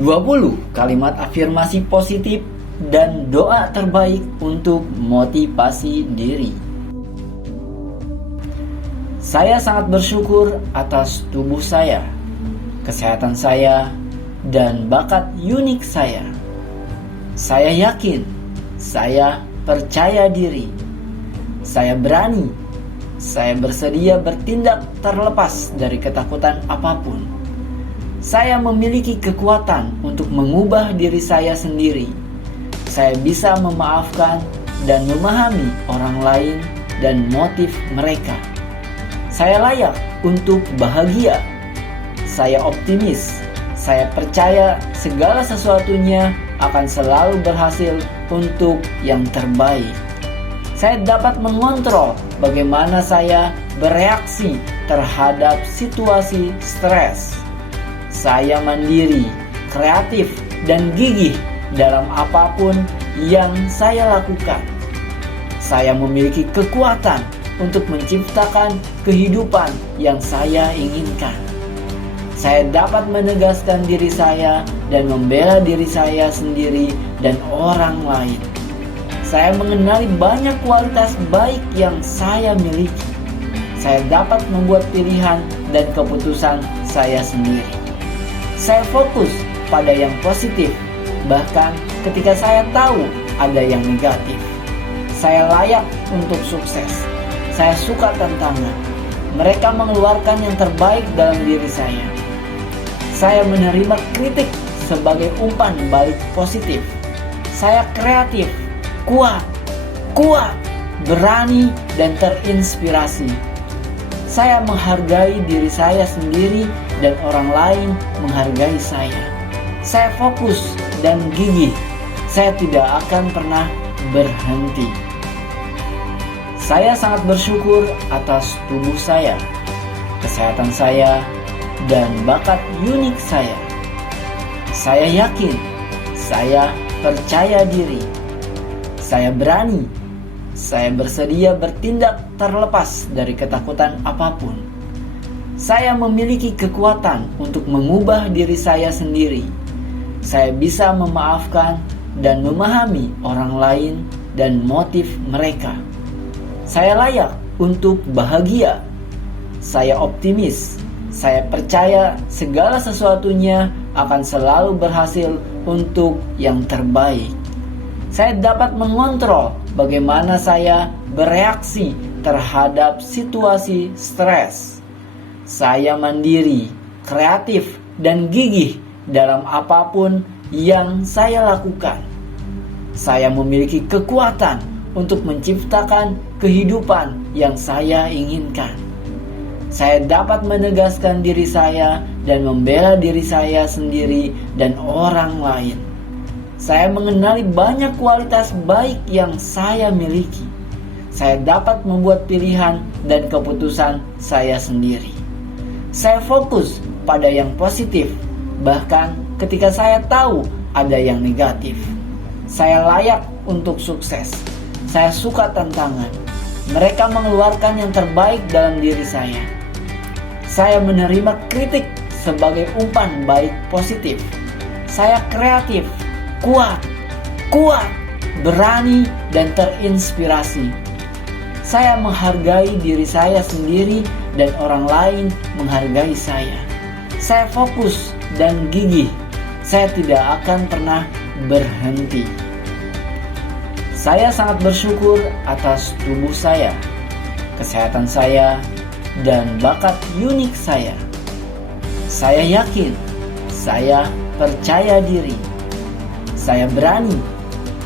20 kalimat afirmasi positif dan doa terbaik untuk motivasi diri. Saya sangat bersyukur atas tubuh saya, kesehatan saya, dan bakat unik saya. Saya yakin, saya percaya diri, saya berani, saya bersedia bertindak terlepas dari ketakutan apapun. Saya memiliki kekuatan untuk mengubah diri saya sendiri. Saya bisa memaafkan dan memahami orang lain dan motif mereka. Saya layak untuk bahagia. Saya optimis. Saya percaya segala sesuatunya akan selalu berhasil untuk yang terbaik. Saya dapat mengontrol bagaimana saya bereaksi terhadap situasi stres. Saya mandiri, kreatif, dan gigih dalam apapun yang saya lakukan. Saya memiliki kekuatan untuk menciptakan kehidupan yang saya inginkan. Saya dapat menegaskan diri saya dan membela diri saya sendiri dan orang lain. Saya mengenali banyak kualitas baik yang saya miliki. Saya dapat membuat pilihan dan keputusan saya sendiri. Saya fokus pada yang positif, bahkan ketika saya tahu ada yang negatif. Saya layak untuk sukses. Saya suka tantangan. Mereka mengeluarkan yang terbaik dalam diri saya. Saya menerima kritik sebagai umpan balik positif. Saya kreatif, kuat, berani, dan terinspirasi. Saya menghargai diri saya sendiri dan orang lain menghargai saya. Saya fokus dan gigih. Saya tidak akan pernah berhenti. Saya sangat bersyukur atas tubuh saya, kesehatan saya, dan bakat unik saya. Saya yakin, saya percaya diri, saya berani, saya bersedia bertindak terlepas dari ketakutan apapun. Saya memiliki kekuatan untuk mengubah diri saya sendiri. Saya bisa memaafkan dan memahami orang lain dan motif mereka. Saya layak untuk bahagia. Saya optimis. Saya percaya segala sesuatunya akan selalu berhasil untuk yang terbaik. Saya dapat mengontrol bagaimana saya bereaksi terhadap situasi stres. Saya mandiri, kreatif, dan gigih dalam apapun yang saya lakukan. Saya memiliki kekuatan untuk menciptakan kehidupan yang saya inginkan. Saya dapat menegaskan diri saya dan membela diri saya sendiri dan orang lain. Saya mengenali banyak kualitas baik yang saya miliki. Saya dapat membuat pilihan dan keputusan saya sendiri. Saya fokus pada yang positif, bahkan ketika saya tahu ada yang negatif. Saya layak untuk sukses. Saya suka tantangan. Mereka mengeluarkan yang terbaik dalam diri saya. Saya menerima kritik sebagai umpan balik positif. Saya kreatif, kuat, berani, dan terinspirasi. Saya menghargai diri saya sendiri dan orang lain menghargai saya. Saya fokus dan gigih. Saya tidak akan pernah berhenti. Saya sangat bersyukur atas tubuh saya, kesehatan saya, dan bakat unik saya. Saya yakin, saya percaya diri, saya berani,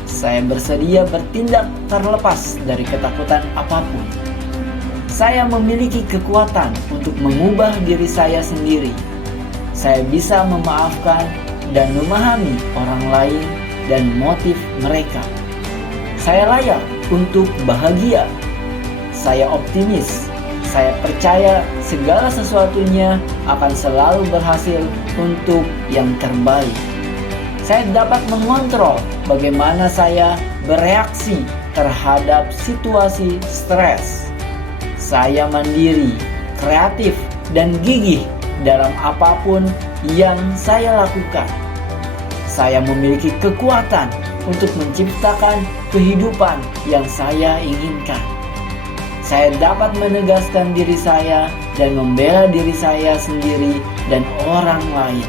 saya bersedia bertindak terlepas dari ketakutan apapun. Saya memiliki kekuatan untuk mengubah diri saya sendiri. Saya bisa memaafkan dan memahami orang lain dan motif mereka. Saya layak untuk bahagia. Saya optimis. Saya percaya segala sesuatunya akan selalu berhasil untuk yang terbaik. Saya dapat mengontrol bagaimana saya bereaksi terhadap situasi stres. Saya mandiri, kreatif, dan gigih dalam apapun yang saya lakukan. Saya memiliki kekuatan untuk menciptakan kehidupan yang saya inginkan. Saya dapat menegaskan diri saya dan membela diri saya sendiri dan orang lain.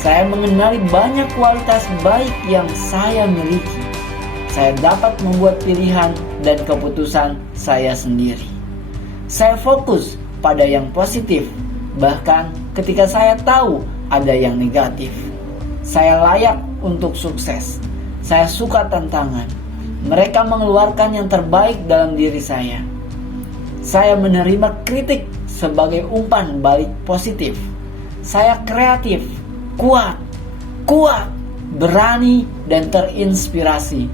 Saya mengenali banyak kualitas baik yang saya miliki. Saya dapat membuat pilihan dan keputusan saya sendiri. Saya fokus pada yang positif, bahkan ketika saya tahu ada yang negatif. Saya layak untuk sukses. Saya suka tantangan. Mereka mengeluarkan yang terbaik dalam diri saya. Saya menerima kritik sebagai umpan balik positif. Saya kreatif, kuat, berani, dan terinspirasi.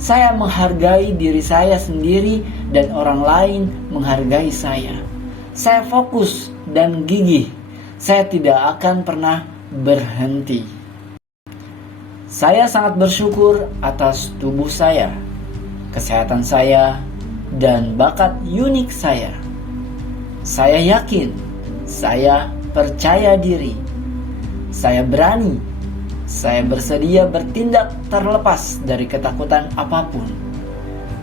Saya menghargai diri saya sendiri dan orang lain menghargai saya. Saya fokus dan gigih. Saya tidak akan pernah berhenti. Saya sangat bersyukur atas tubuh saya, kesehatan saya, dan bakat unik saya. Saya yakin, saya percaya diri. Saya berani, saya bersedia bertindak terlepas dari ketakutan apapun.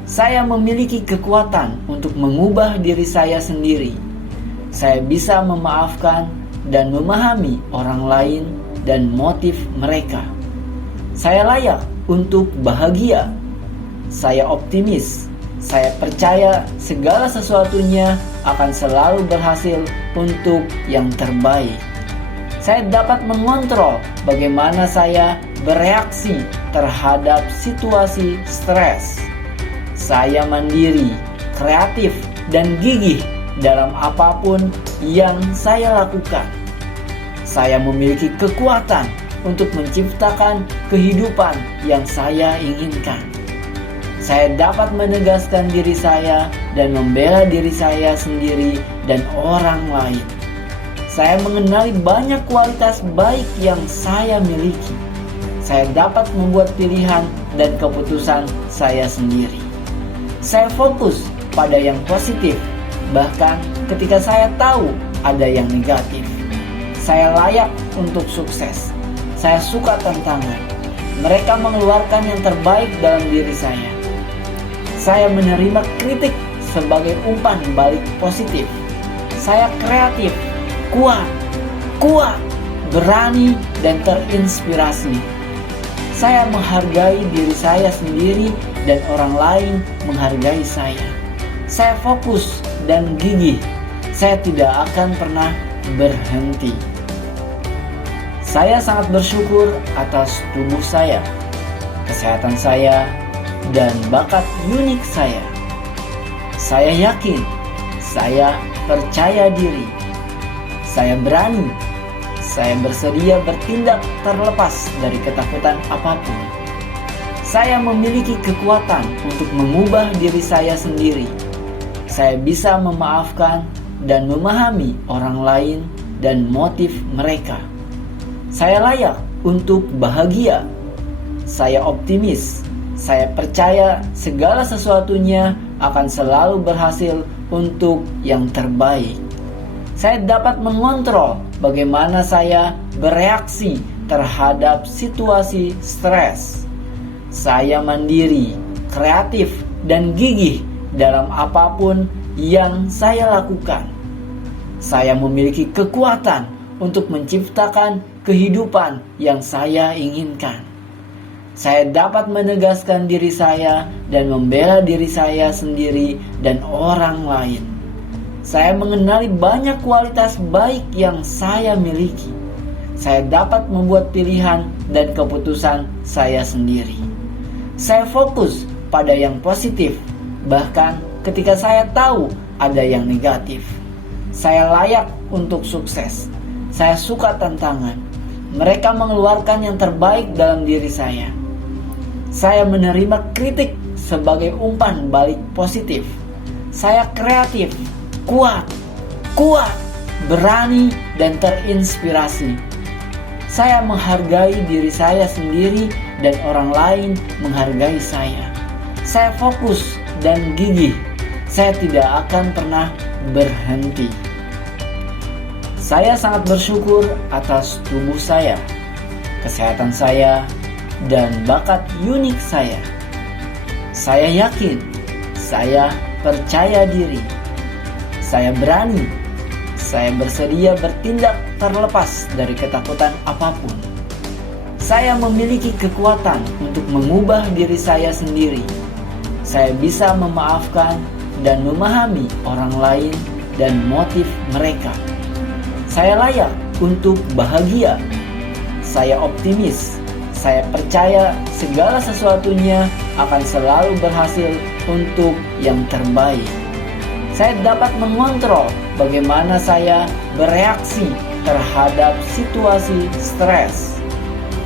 Saya memiliki kekuatan untuk mengubah diri saya sendiri. Saya bisa memaafkan dan memahami orang lain dan motif mereka. Saya layak untuk bahagia. Saya optimis. Saya percaya segala sesuatunya akan selalu berhasil untuk yang terbaik. Saya dapat mengontrol bagaimana saya bereaksi terhadap situasi stres. Saya mandiri, kreatif, dan gigih dalam apapun yang saya lakukan. Saya memiliki kekuatan untuk menciptakan kehidupan yang saya inginkan. Saya dapat menegaskan diri saya dan membela diri saya sendiri dan orang lain. Saya mengenali banyak kualitas baik yang saya miliki. Saya dapat membuat pilihan dan keputusan saya sendiri. Saya fokus pada yang positif, bahkan ketika saya tahu ada yang negatif. Saya layak untuk sukses. Saya suka tantangan. Mereka mengeluarkan yang terbaik dalam diri saya. Saya menerima kritik sebagai umpan balik positif. Saya kreatif, kuat, berani, dan terinspirasi. Saya menghargai diri saya sendiri dan orang lain menghargai saya. Saya fokus dan gigih. Saya tidak akan pernah berhenti. Saya sangat bersyukur atas tubuh saya, kesehatan saya, dan bakat unik saya. Saya yakin, saya percaya diri. Saya berani, saya bersedia bertindak terlepas dari ketakutan apapun. Saya memiliki kekuatan untuk mengubah diri saya sendiri. Saya bisa memaafkan dan memahami orang lain dan motif mereka. Saya layak untuk bahagia. Saya optimis. Saya percaya segala sesuatunya akan selalu berhasil untuk yang terbaik. Saya dapat mengontrol bagaimana saya bereaksi terhadap situasi stres. Saya mandiri, kreatif, dan gigih dalam apapun yang saya lakukan. Saya memiliki kekuatan untuk menciptakan kehidupan yang saya inginkan. Saya dapat menegaskan diri saya dan membela diri saya sendiri dan orang lain. Saya mengenali banyak kualitas baik yang saya miliki. Saya dapat membuat pilihan dan keputusan saya sendiri. Saya fokus pada yang positif, bahkan ketika saya tahu ada yang negatif. Saya layak untuk sukses. Saya suka tantangan. Mereka mengeluarkan yang terbaik dalam diri saya. Saya menerima kritik sebagai umpan balik positif. Saya kreatif, kuat, berani, dan terinspirasi. Saya menghargai diri saya sendiri dan orang lain menghargai saya. Saya fokus dan gigih. Saya tidak akan pernah berhenti. Saya sangat bersyukur atas tubuh saya, kesehatan saya, dan bakat unik saya. Saya yakin, saya percaya diri, saya berani, saya bersedia bertindak terlepas dari ketakutan apapun. Saya memiliki kekuatan untuk mengubah diri saya sendiri. Saya bisa memaafkan dan memahami orang lain dan motif mereka. Saya layak untuk bahagia. Saya optimis. Saya percaya segala sesuatunya akan selalu berhasil untuk yang terbaik. Saya dapat mengontrol bagaimana saya bereaksi terhadap situasi stres.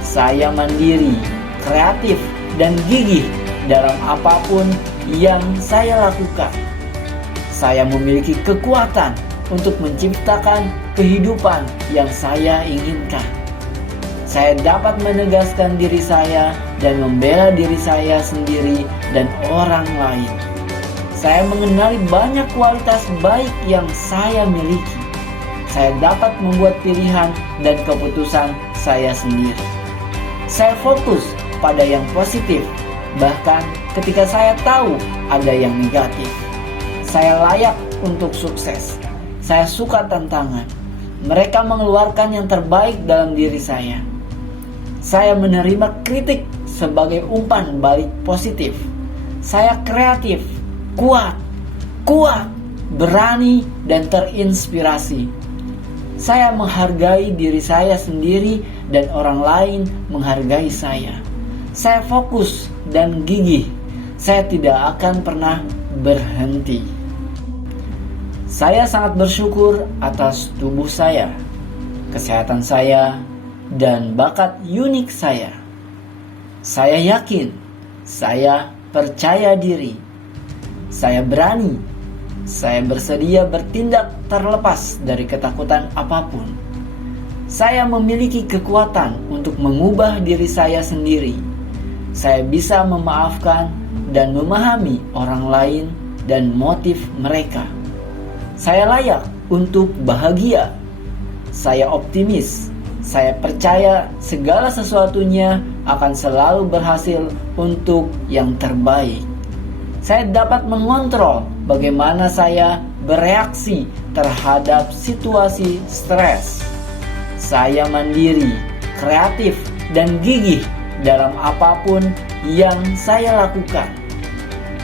Saya mandiri, kreatif, dan gigih dalam apapun yang saya lakukan. Saya memiliki kekuatan untuk menciptakan kehidupan yang saya inginkan. Saya dapat menegaskan diri saya dan membela diri saya sendiri dan orang lain. Saya mengenali banyak kualitas baik yang saya miliki. Saya dapat membuat pilihan dan keputusan saya sendiri. Saya fokus pada yang positif, bahkan ketika saya tahu ada yang negatif. Saya layak untuk sukses. Saya suka tantangan. Mereka mengeluarkan yang terbaik dalam diri saya. Saya menerima kritik sebagai umpan balik positif. Saya kreatif, kuat, berani, dan terinspirasi. Saya menghargai diri saya sendiri dan orang lain menghargai saya. Saya fokus dan gigih. Saya tidak akan pernah berhenti. Saya sangat bersyukur atas tubuh saya, kesehatan saya, dan bakat unik saya. Saya yakin, saya percaya diri, saya berani, saya bersedia bertindak terlepas dari ketakutan apapun. Saya memiliki kekuatan untuk mengubah diri saya sendiri. Saya bisa memaafkan dan memahami orang lain dan motif mereka. Saya layak untuk bahagia. Saya optimis. Saya percaya segala sesuatunya akan selalu berhasil untuk yang terbaik. Saya dapat mengontrol bagaimana saya bereaksi terhadap situasi stres. Saya mandiri, kreatif, dan gigih dalam apapun yang saya lakukan.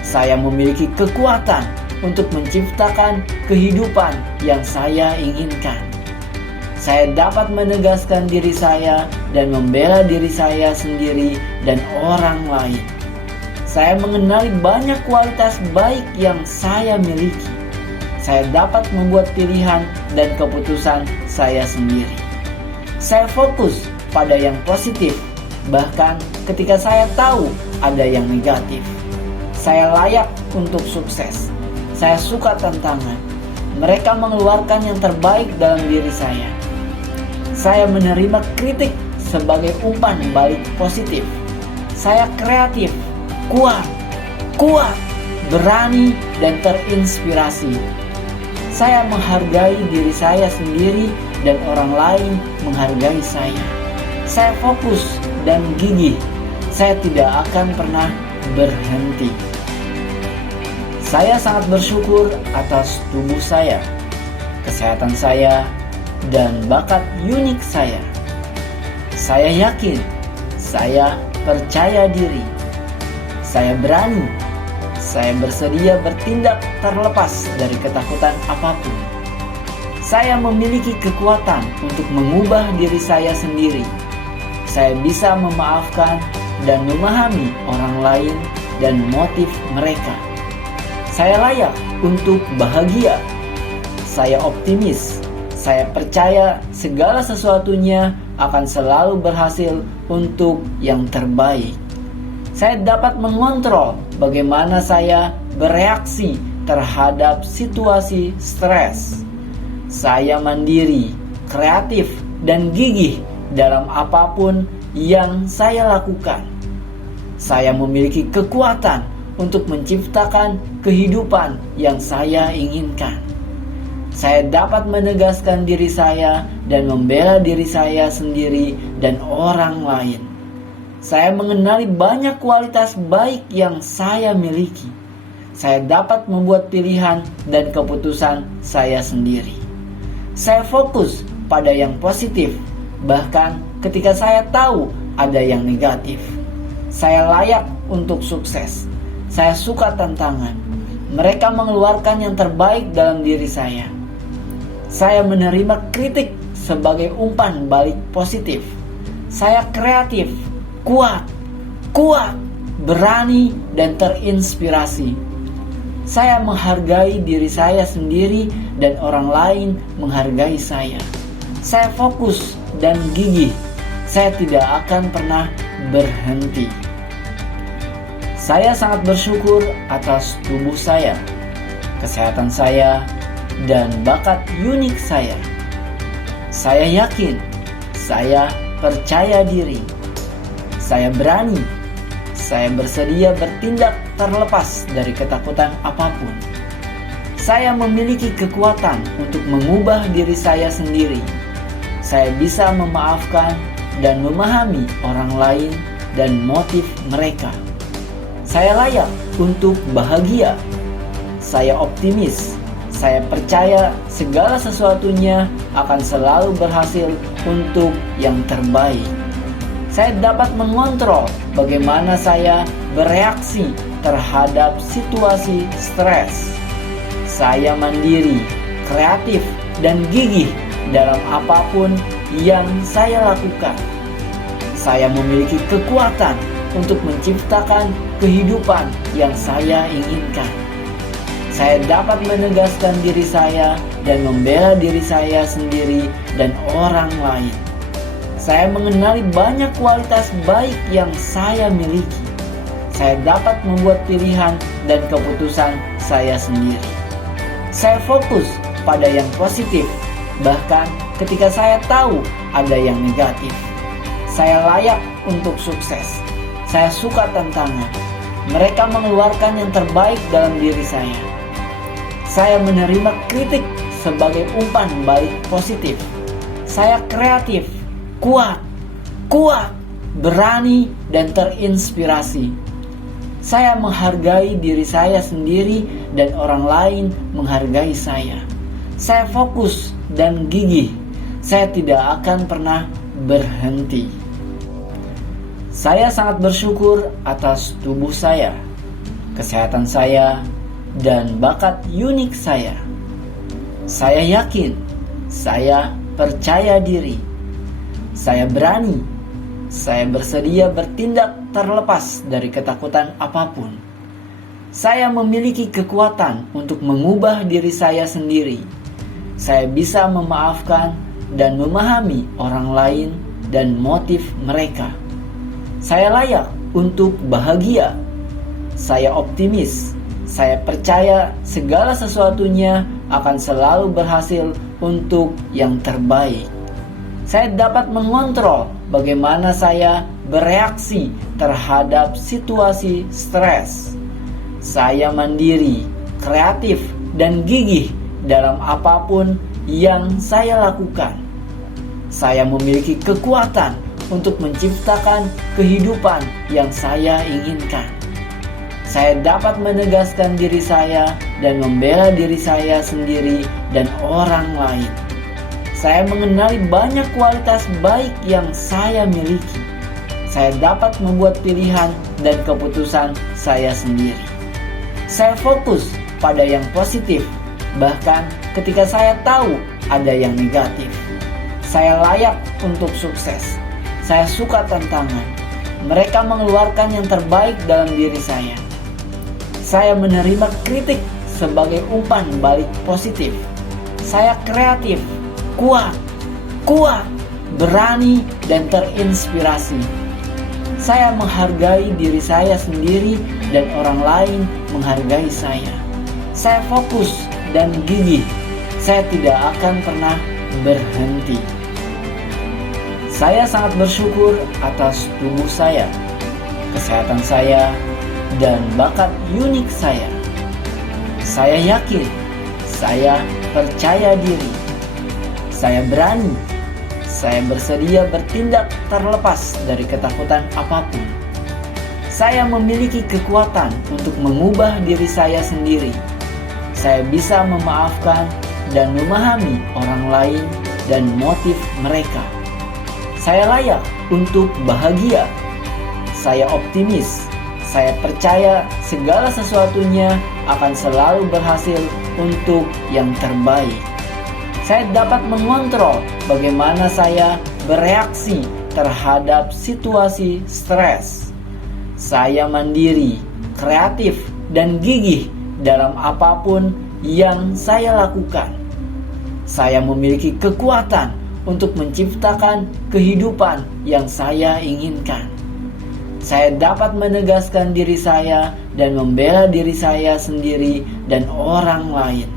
Saya memiliki kekuatan untuk menciptakan kehidupan yang saya inginkan. Saya dapat menegaskan diri saya dan membela diri saya sendiri dan orang lain. Saya mengenali banyak kualitas baik yang saya miliki. Saya dapat membuat pilihan dan keputusan saya sendiri. Saya fokus pada yang positif, bahkan ketika saya tahu ada yang negatif. Saya layak untuk sukses. Saya suka tantangan. Mereka mengeluarkan yang terbaik dalam diri saya. Saya menerima kritik sebagai umpan balik positif. Saya kreatif, kuat, berani, dan terinspirasi. Saya menghargai diri saya sendiri dan orang lain menghargai saya. Saya fokus dan gigih. Saya tidak akan pernah berhenti. Saya sangat bersyukur atas tubuh saya, kesehatan saya, dan bakat unik saya. Saya yakin, saya percaya diri, saya berani, saya bersedia bertindak terlepas dari ketakutan apapun. Saya memiliki kekuatan untuk mengubah diri saya sendiri. Saya bisa memaafkan dan memahami orang lain dan motif mereka. Saya layak untuk bahagia. Saya optimis. Saya percaya segala sesuatunya akan selalu berhasil untuk yang terbaik. Saya dapat mengontrol bagaimana saya bereaksi terhadap situasi stres. Saya mandiri, kreatif, dan gigih dalam apapun yang saya lakukan. Saya memiliki kekuatan untuk menciptakan kehidupan yang saya inginkan. Saya dapat menegaskan diri saya dan membela diri saya sendiri dan orang lain. Saya mengenali banyak kualitas baik yang saya miliki. Saya dapat membuat pilihan dan keputusan saya sendiri. Saya fokus pada yang positif, bahkan ketika saya tahu ada yang negatif. Saya layak untuk sukses. Saya suka tantangan. Mereka mengeluarkan yang terbaik dalam diri saya. Saya menerima kritik sebagai umpan balik positif. Saya kreatif, kuat, berani, dan terinspirasi. Saya menghargai diri saya sendiri dan orang lain menghargai saya. Saya fokus dan gigih. Saya tidak akan pernah berhenti. Saya sangat bersyukur atas tubuh saya, kesehatan saya, dan bakat unik saya. Saya yakin, saya percaya diri, saya berani, saya bersedia bertindak terlepas dari ketakutan apapun. Saya memiliki kekuatan untuk mengubah diri saya sendiri. Saya bisa memaafkan dan memahami orang lain dan motif mereka. Saya layak untuk bahagia. Saya optimis. Saya percaya segala sesuatunya akan selalu berhasil untuk yang terbaik. Saya dapat mengontrol bagaimana saya bereaksi terhadap situasi stres. Saya mandiri, kreatif, dan gigih dalam apapun yang saya lakukan. Saya memiliki kekuatan untuk menciptakan kehidupan yang saya inginkan. Saya dapat menegaskan diri saya dan membela diri saya sendiri dan orang lain. Saya mengenali banyak kualitas baik yang saya miliki. Saya dapat membuat pilihan dan keputusan saya sendiri. Saya fokus pada yang positif, bahkan ketika saya tahu ada yang negatif. Saya layak untuk sukses. Saya suka tantangan. Mereka mengeluarkan yang terbaik dalam diri saya. Saya menerima kritik sebagai umpan balik positif. Saya kreatif, kuat, berani, dan terinspirasi. Saya menghargai diri saya sendiri dan orang lain menghargai saya. Saya fokus dan gigih. Saya tidak akan pernah berhenti. Saya sangat bersyukur atas tubuh saya, kesehatan saya, dan bakat unik saya. Saya yakin, saya percaya diri, saya berani, saya bersedia bertindak terlepas dari ketakutan apapun. Saya memiliki kekuatan untuk mengubah diri saya sendiri. Saya bisa memaafkan dan memahami orang lain dan motif mereka. Saya layak untuk bahagia. Saya optimis. Saya percaya segala sesuatunya akan selalu berhasil untuk yang terbaik. Saya dapat mengontrol bagaimana saya bereaksi terhadap situasi stres. Saya mandiri, kreatif, dan gigih dalam apapun yang saya lakukan. Saya memiliki kekuatan untuk menciptakan kehidupan yang saya inginkan. Saya dapat menegaskan diri saya dan membela diri saya sendiri dan orang lain. Saya mengenali banyak kualitas baik yang saya miliki. Saya dapat membuat pilihan dan keputusan saya sendiri. Saya fokus pada yang positif, bahkan ketika saya tahu ada yang negatif. Saya layak untuk sukses. Saya suka tantangan. Mereka mengeluarkan yang terbaik dalam diri saya. Saya menerima kritik sebagai umpan balik positif. Saya kreatif, kuat, berani, dan terinspirasi. Saya menghargai diri saya sendiri dan orang lain menghargai saya. Saya fokus dan gigih. Saya tidak akan pernah berhenti. Saya sangat bersyukur atas tubuh saya, kesehatan saya, dan bakat unik saya. Saya yakin, saya percaya diri. Saya berani. Saya bersedia bertindak terlepas dari ketakutan apapun. Saya memiliki kekuatan untuk mengubah diri saya sendiri. Saya bisa memaafkan dan memahami orang lain dan motif mereka. Saya layak untuk bahagia. Saya optimis. Saya percaya segala sesuatunya akan selalu berhasil untuk yang terbaik. Saya dapat mengontrol bagaimana saya bereaksi terhadap situasi stres. Saya mandiri, kreatif, dan gigih dalam apapun yang saya lakukan. Saya memiliki kekuatan untuk menciptakan kehidupan yang saya inginkan. Saya dapat menegaskan diri saya dan membela diri saya sendiri dan orang lain.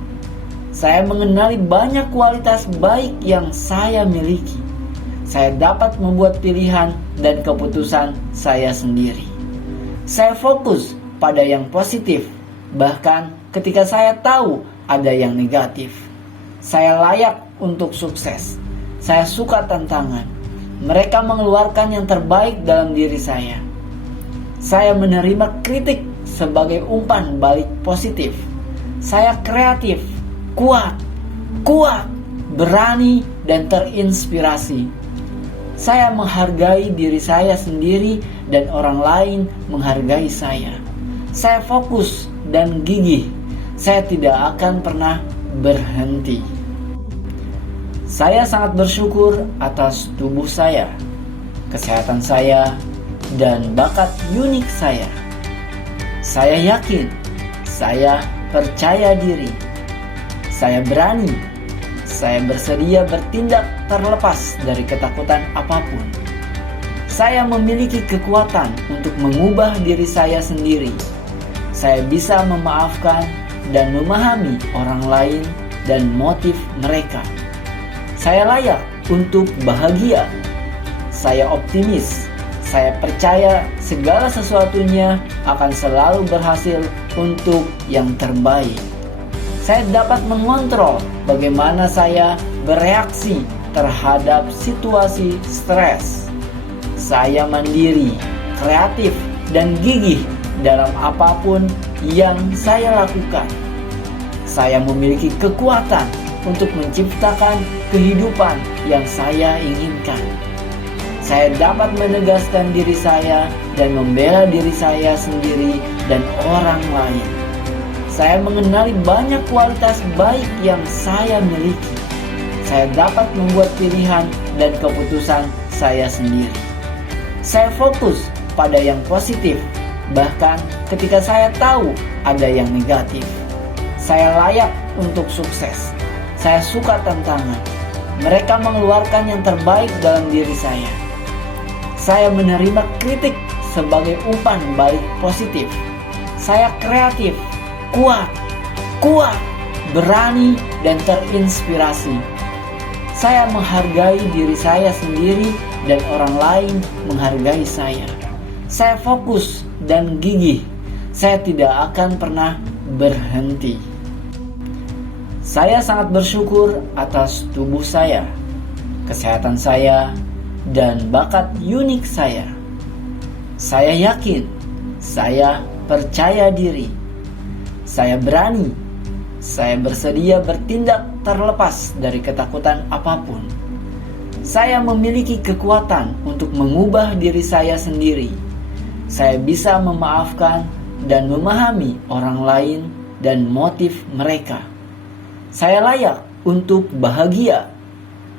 Saya mengenali banyak kualitas baik yang saya miliki. Saya dapat membuat pilihan dan keputusan saya sendiri. Saya fokus pada yang positif, bahkan ketika saya tahu ada yang negatif. Saya layak untuk sukses. Saya suka tantangan. Mereka mengeluarkan yang terbaik dalam diri saya. Saya menerima kritik sebagai umpan balik positif. Saya kreatif, kuat, berani, dan terinspirasi. Saya menghargai diri saya sendiri dan orang lain menghargai saya. Saya fokus dan gigih. Saya tidak akan pernah berhenti. Saya sangat bersyukur atas tubuh saya, kesehatan saya, dan bakat unik saya. Saya yakin, saya percaya diri. Saya berani. Saya bersedia bertindak terlepas dari ketakutan apapun. Saya memiliki kekuatan untuk mengubah diri saya sendiri. Saya bisa memaafkan dan memahami orang lain dan motif mereka. Saya layak untuk bahagia. Saya optimis. Saya percaya segala sesuatunya akan selalu berhasil untuk yang terbaik. Saya dapat mengontrol bagaimana saya bereaksi terhadap situasi stres. Saya mandiri, kreatif, dan gigih dalam apapun yang saya lakukan. Saya memiliki kekuatan untuk menciptakan kehidupan yang saya inginkan. Saya dapat menegaskan diri saya dan membela diri saya sendiri dan orang lain. Saya mengenali banyak kualitas baik yang saya miliki. Saya dapat membuat pilihan dan keputusan saya sendiri. Saya fokus pada yang positif, bahkan ketika saya tahu ada yang negatif. Saya layak untuk sukses. Saya suka tantangan. Mereka mengeluarkan yang terbaik dalam diri saya. Saya menerima kritik sebagai umpan balik positif. Saya kreatif, kuat, berani, dan terinspirasi. Saya menghargai diri saya sendiri dan orang lain menghargai saya. Saya fokus dan gigih. Saya tidak akan pernah berhenti. Saya sangat bersyukur atas tubuh saya, kesehatan saya, dan bakat unik saya. Saya yakin, saya percaya diri. Saya berani. Saya bersedia bertindak terlepas dari ketakutan apapun. Saya memiliki kekuatan untuk mengubah diri saya sendiri. Saya bisa memaafkan dan memahami orang lain dan motif mereka. Saya layak untuk bahagia.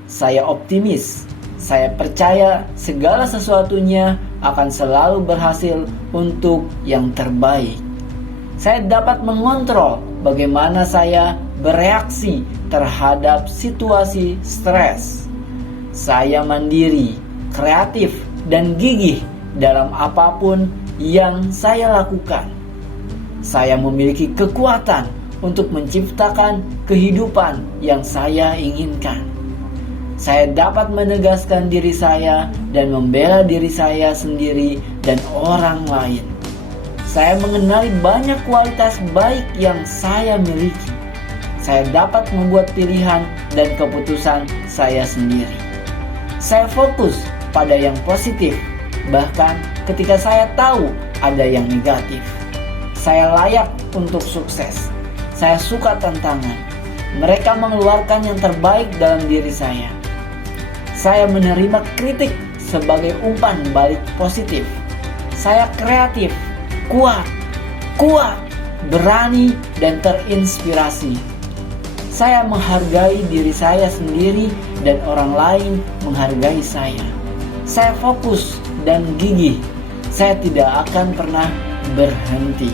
Saya optimis. Saya percaya segala sesuatunya akan selalu berhasil untuk yang terbaik. Saya dapat mengontrol bagaimana saya bereaksi terhadap situasi stres. Saya mandiri, kreatif, dan gigih dalam apapun yang saya lakukan. Saya memiliki kekuatan untuk menciptakan kehidupan yang saya inginkan. Saya dapat menegaskan diri saya dan membela diri saya sendiri dan orang lain. Saya mengenali banyak kualitas baik yang saya miliki. Saya dapat membuat pilihan dan keputusan saya sendiri. Saya fokus pada yang positif, bahkan ketika saya tahu ada yang negatif. Saya layak untuk sukses. Saya suka tantangan. Mereka mengeluarkan yang terbaik dalam diri saya. Saya menerima kritik sebagai umpan balik positif. Saya kreatif, kuat, berani, dan terinspirasi. Saya menghargai diri saya sendiri dan orang lain menghargai saya. Saya fokus dan gigih. Saya tidak akan pernah berhenti.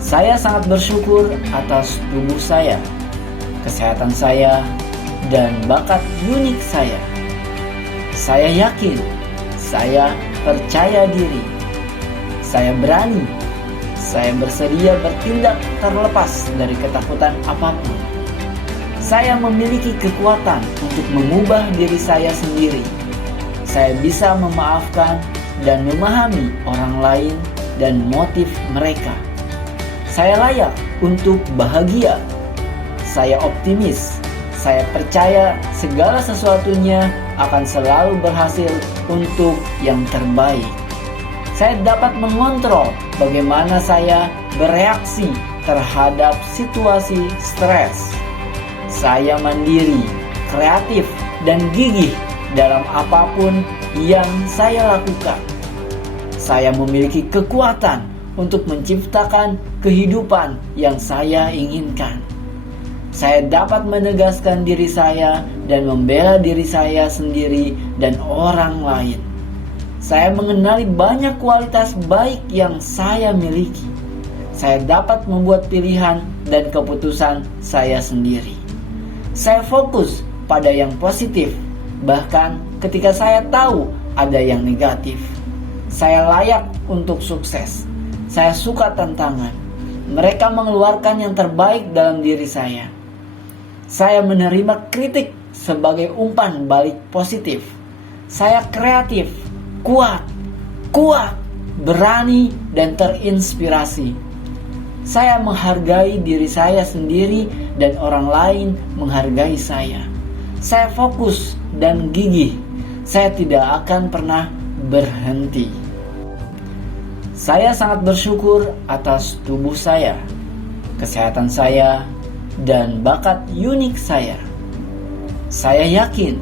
Saya sangat bersyukur atas tubuh saya, kesehatan saya, dan bakat unik saya. Saya yakin, saya percaya diri, saya berani, saya bersedia bertindak terlepas dari ketakutan apapun. Saya memiliki kekuatan untuk mengubah diri saya sendiri. Saya bisa memaafkan dan memahami orang lain dan motif mereka. Saya layak untuk bahagia. Saya optimis. Saya percaya segala sesuatunya akan selalu berhasil untuk yang terbaik. Saya dapat mengontrol bagaimana saya bereaksi terhadap situasi stres. Saya mandiri, kreatif, dan gigih dalam apapun yang saya lakukan. Saya memiliki kekuatan untuk menciptakan kehidupan yang saya inginkan. Saya dapat menegaskan diri saya dan membela diri saya sendiri dan orang lain. Saya mengenali banyak kualitas baik yang saya miliki. Saya dapat membuat pilihan dan keputusan saya sendiri. Saya fokus pada yang positif, bahkan ketika saya tahu ada yang negatif. Saya layak untuk sukses. Saya suka tantangan. Mereka mengeluarkan yang terbaik dalam diri saya. Saya menerima kritik sebagai umpan balik positif. Saya kreatif, kuat, berani, dan terinspirasi. Saya menghargai diri saya sendiri dan orang lain menghargai saya. Saya fokus dan gigih. Saya tidak akan pernah berhenti. Saya sangat bersyukur atas tubuh saya, kesehatan saya, dan bakat unik saya. Saya yakin,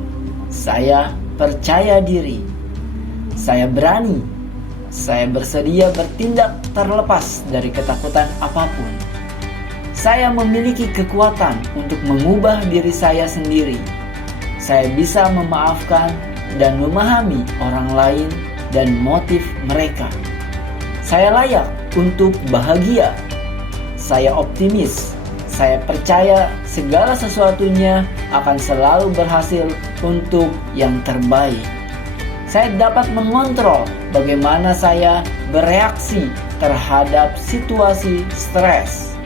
saya percaya diri, saya berani, saya bersedia bertindak terlepas dari ketakutan apapun. Saya memiliki kekuatan untuk mengubah diri saya sendiri. Saya bisa memaafkan dan memahami orang lain dan motif mereka. Saya layak untuk bahagia. Saya optimis. Saya percaya segala sesuatunya akan selalu berhasil untuk yang terbaik. Saya dapat mengontrol bagaimana saya bereaksi terhadap situasi stres.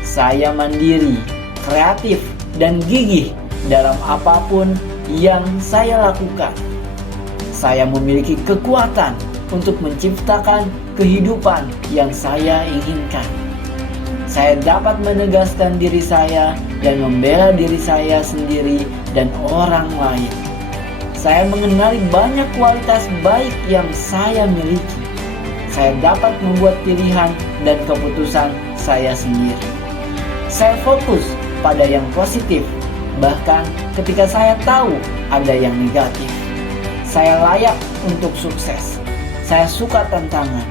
Saya mandiri, kreatif, dan gigih dalam apapun yang saya lakukan. Saya memiliki kekuatan untuk menciptakan kehidupan yang saya inginkan. Saya dapat menegaskan diri saya dan membela diri saya sendiri dan orang lain. Saya mengenali banyak kualitas baik yang saya miliki. Saya dapat membuat pilihan dan keputusan saya sendiri. Saya fokus pada yang positif, bahkan ketika saya tahu ada yang negatif. Saya layak untuk sukses. Saya suka tantangan.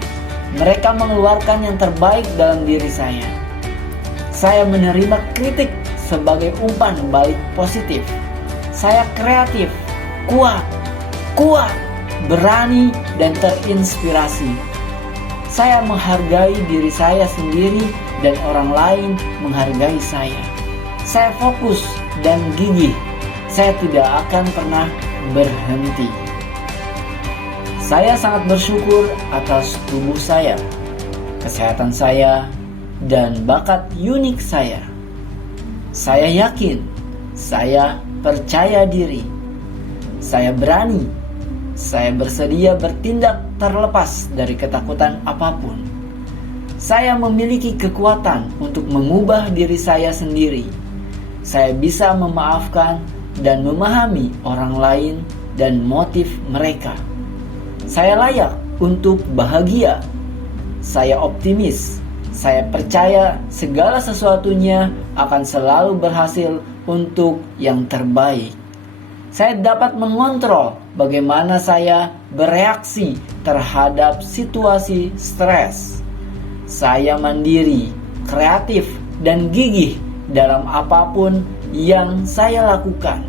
Mereka mengeluarkan yang terbaik dalam diri saya. Saya menerima kritik sebagai umpan balik positif. Saya kreatif, kuat, berani, dan terinspirasi. Saya menghargai diri saya sendiri dan orang lain menghargai saya. Saya fokus dan gigih. Saya tidak akan pernah berhenti. Saya sangat bersyukur atas tubuh saya, kesehatan saya, dan bakat unik saya. Saya yakin, saya percaya diri, saya berani, saya bersedia bertindak terlepas dari ketakutan apapun. Saya memiliki kekuatan untuk mengubah diri saya sendiri. Saya bisa memaafkan dan memahami orang lain dan motif mereka. Saya layak untuk bahagia. Saya optimis. Saya percaya segala sesuatunya akan selalu berhasil untuk yang terbaik. Saya dapat mengontrol bagaimana saya bereaksi terhadap situasi stres. Saya mandiri, kreatif, dan gigih dalam apapun yang saya lakukan.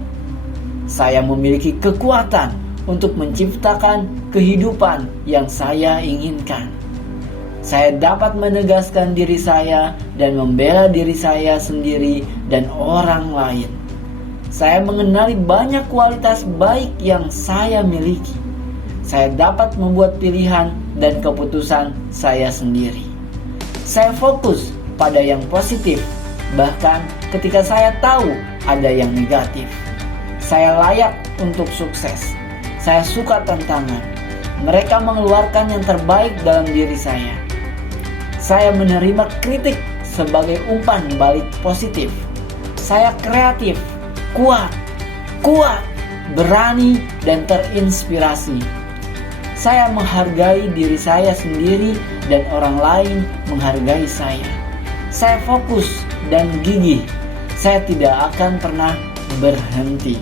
Saya memiliki kekuatan untuk menciptakan kehidupan yang saya inginkan. Saya dapat menegaskan diri saya dan membela diri saya sendiri dan orang lain. Saya mengenali banyak kualitas baik yang saya miliki. Saya dapat membuat pilihan dan keputusan saya sendiri. Saya fokus pada yang positif, bahkan ketika saya tahu ada yang negatif. Saya layak untuk sukses. Saya suka tantangan. Mereka mengeluarkan yang terbaik dalam diri saya. Saya menerima kritik sebagai umpan balik positif. Saya kreatif, kuat, berani, dan terinspirasi. Saya menghargai diri saya sendiri dan orang lain menghargai saya. Saya fokus dan gigih. Saya tidak akan pernah berhenti.